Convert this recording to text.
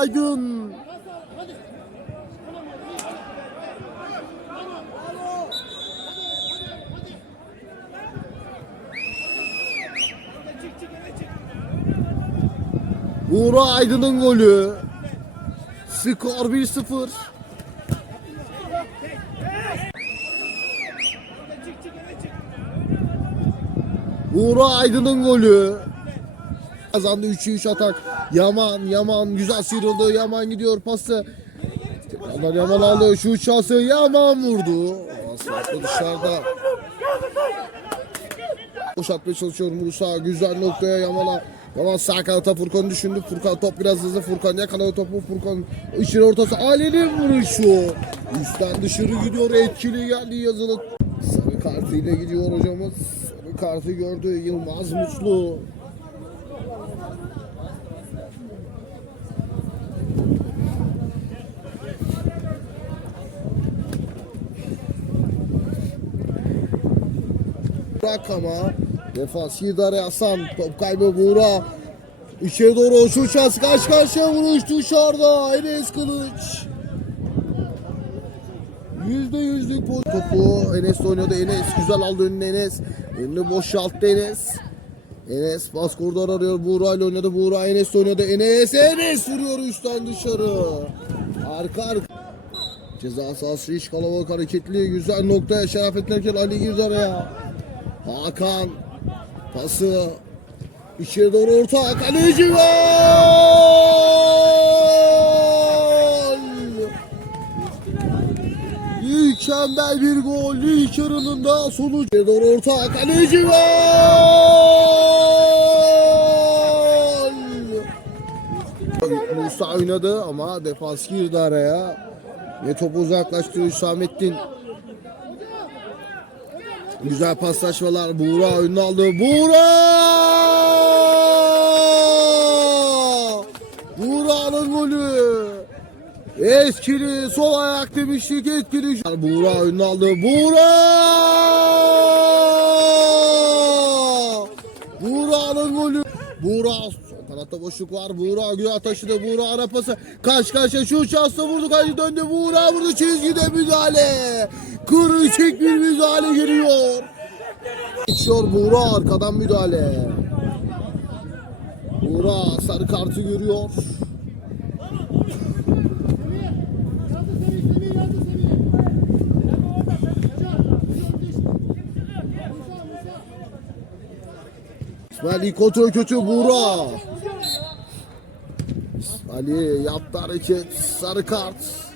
Aydın. Buğra Aydın'ın golü. Skor 1-0. Buğra Aydın'ın golü. Kazandı 3'ü 3 atak. Yaman Yaman güzel sıyrıldı. Yaman gidiyor pası. Yaman Yaman aldı şu şansı Yaman vurdu. Asfaltlı dışarıda. Boşaltmaya çalışıyor Musa. Güzel noktaya Yaman'a. Yaman sağ kanata Furkan düşündü. Furkan top biraz hızlı. Furkan yakaladı topu. Furkan işin ortası. Ali'nin vuruşu. Üstten dışarı gidiyor. Etkili geldi yazılı. Sarı kartıyla gidiyor hocamız. Sarı kartı gördü. Yılmaz Mutlu. Burak ama. Defans Yidare Hasan top kaybı Buğra. İçeri doğru şu şans karşı karşıya vuruş dışarıda. Enes Kılıç. Yüzde yüzlük bu topu. Enes oynadı Enes. Güzel aldı önüne Enes. Önünü boşalttı Enes. Enes bas koridor arıyor. Buğra ile oynadı. Buğra Enes oynadı. Enes Enes vuruyor üstten dışarı. Arka arka. Ceza sahası iş kalabalık hareketli. Güzel noktaya Şerafettin Erkel Ali girdi araya Hakan pası içeri doğru orta kaleci gol! Mükemmel bir gol ilk yarının sonuç. İçeri doğru orta kaleci gol! Musa oynadı ama defans girdi araya. Ve topu uzaklaştırıyor Hüsamettin. Güzel paslaşmalar. Buğra önüne aldı. Buğra! Buğra'nın golü. Etkili sol ayak demiştik etkili. Buğra önüne aldı. Buğra! Buğra'nın golü. Buğra sol kanatta boşluk var. Buğra güzel taşıdı. Buğra ara pası. Kaç karşıya şu şansla vurdu. Kaleci döndü. Buğra vurdu. Çizgide müdahale. Kırıcık bir müdahale geliyor. Geçiyor Buğra arkadan müdahale. Buğra sarı kartı görüyor. İsmail kontrol kötü Buğra. Ali yaptı hareket sarı kart.